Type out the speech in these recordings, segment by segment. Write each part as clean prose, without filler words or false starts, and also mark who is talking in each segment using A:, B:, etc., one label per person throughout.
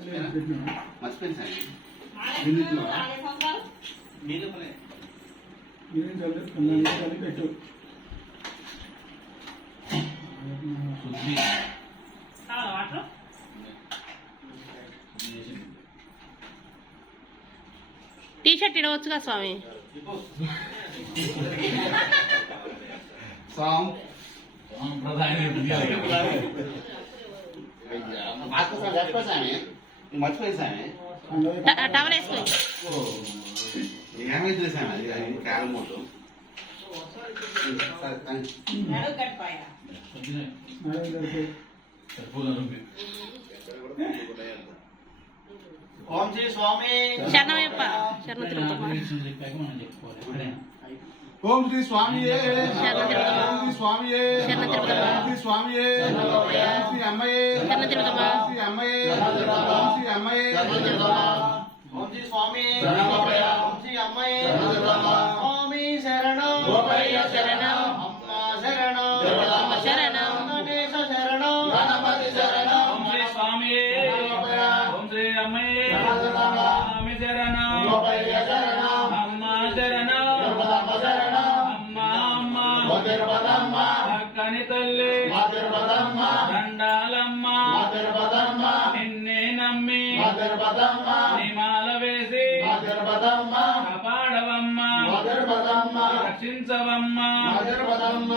A: Tea shirt ఇడవచ్చుగా స్వామి. Towel వేసుకో.
B: ఏమైతే సార్ అది క్యారం బోర్డు ఓం శ్రీ స్వామి
A: శరణమయ్యప్ప. శరణ తిరుగుతామా.
B: ఓం శ్రీ స్వామి
A: శరణ తిరుగుతామా.
B: శ్రీ స్వామి
A: శరణ తిరుగుతామా.
B: శ్రీ స్వామి శ్రీ అమ్మయ్యే
A: శరణ తిరుగుతామా.
B: శ్రీ అమ్మయ్యే శ్రీ అమ్మయ్యే ఓం శ్రీ స్వామి ఓం శ్రీ అమ్మయ్యే స్వామి శరణం గోపయ్య శరణం అమ్మ శరణం
A: అమ్మ శరణం
B: గణేశ శరణం గణపతి శరణం
C: ఓం శ్రీ స్వామి ఓం శ్రీ అమ్మయ్యే స్వామి శరణం
B: గోపయ్య శరణం
C: అమ్మ శరణం
B: శరణం
C: అమ్మ అమ్మ
B: తిరుపతమ్మ
C: అక్కని తల్లి
B: తిరుపతమ్మ
C: దండాలమ్మ
B: తిరుపతమ్మ
C: నిన్నే నమ్మి
B: తిరుపతమ్మ
C: నిమాల వేసి
B: తిరుపతమ్మ
C: కాపాడవమ్మ
B: తిరుపతమ్మ
C: రక్షించవమ్మ
B: తిరుపతమ్మ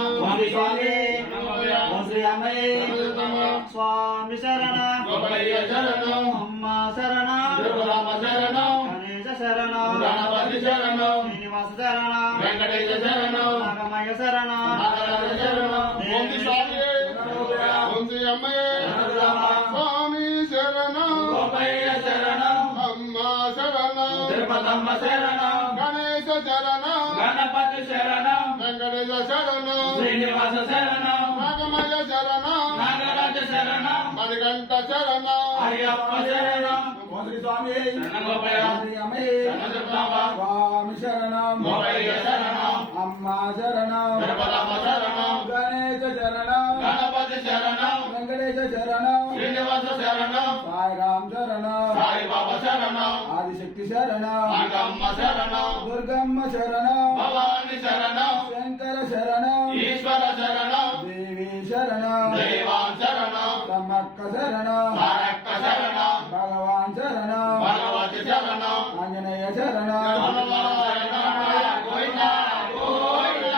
D: శ్రీ అమ్మయ్య స్వామి శరణ
B: గోపయ్య శరణం
D: అమ్మ శరణ
B: తిరుపతమ్మ శరణం
D: గణేశ శరణ
B: గణపతి శరణం
D: శ్రీనివాస శరణ
B: వెంకటేశ శరణం
D: నాగమయ్య శరణ
B: నాగరాజ శరణం ఓం శ్రీ స్వామి ఓం శ్రీ అమ్మయ్య స్వామి శరణం
D: గోపయ్య శరణం
B: అమ్మ శరణం
D: తిరుపతమ్మ శరణం
B: గణేశ శరణం
D: గణపతి శరణం
B: వెంకటేశ శరణం
D: శ్రీనివాస శరణం
B: నాగమయ్య శరణం
D: నాగరాజ శరణం
B: మణికంఠ శరణం
D: అయ్యప్ప శరణం ఓం శ్రీ స్వామి
C: శరణం గోపయ్య
D: శ్రీ అమ్మయ్య స్వామి శరణం
B: గోపయ్య శరణం
D: అమ్మ శరణం
B: తిరుపతమ్మ శరణం
D: గణేశ శరణం
B: గణపతి శరణం
D: వెంకటేశ శరణం
B: శ్రీనివాస శరణం
D: సాయిరాం శరణం
B: సాయిబాబా శరణం
D: ఆదిశక్తి శరణం
B: నాగమ్మ శరణం
D: దుర్గమ్మ శరణం
B: భవాని శరణం
D: శంకర శరణం
B: ఈశ్వర శరణం
D: దేవి శరణం
B: దేవాన్ శరణం
D: సమ్మక్క శరణం
B: తారక్క శరణం
D: భగవాన్ శరణం
B: భగవతి శరణం
D: ఆంజనేయ శరణం
B: హనుమాన్ శరణం గోవింద గోవింద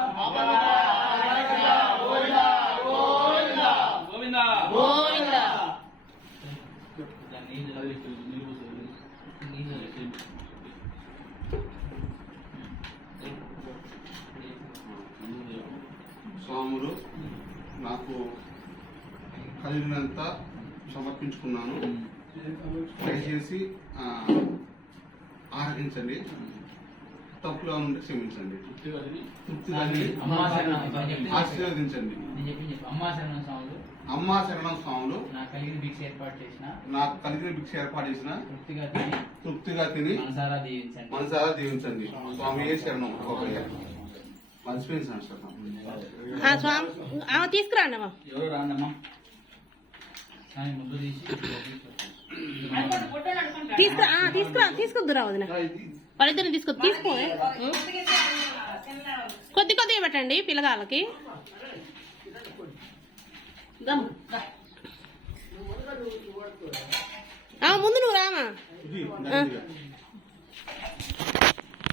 B: గోవింద గోవింద
C: గోవింద
A: గోవింద.
B: స్వాములు నాకు కలిగినంత సమర్పించుకున్నాను. దయచేసి ఆరగించండి, తప్పుగా ఉంటే క్షమించండి, తృప్తిగాని ఆశీర్వదించండి. అమ్మా శరణం స్వాములు
E: నాకు కలిగిన భిక్ష ఏర్పాటు చేసిన
B: తృప్తిగా తిని మనసారా దీవించండి. స్వామి శరణం గోపయ్య. మర్చిపోయింది సార్
A: స్వామి ఆమె తీసుకురాండి అమ్మా.
E: ఎవరు రాండమ్మా ముద్దు తీసి
A: తీసుకొద్దురా వదిన. వాళ్ళిద్దరిని తీసుకో కొద్ది కొద్దిగా పెట్టండి పిల్లగాళ్ళకి. ముందు నువ్వు రామా.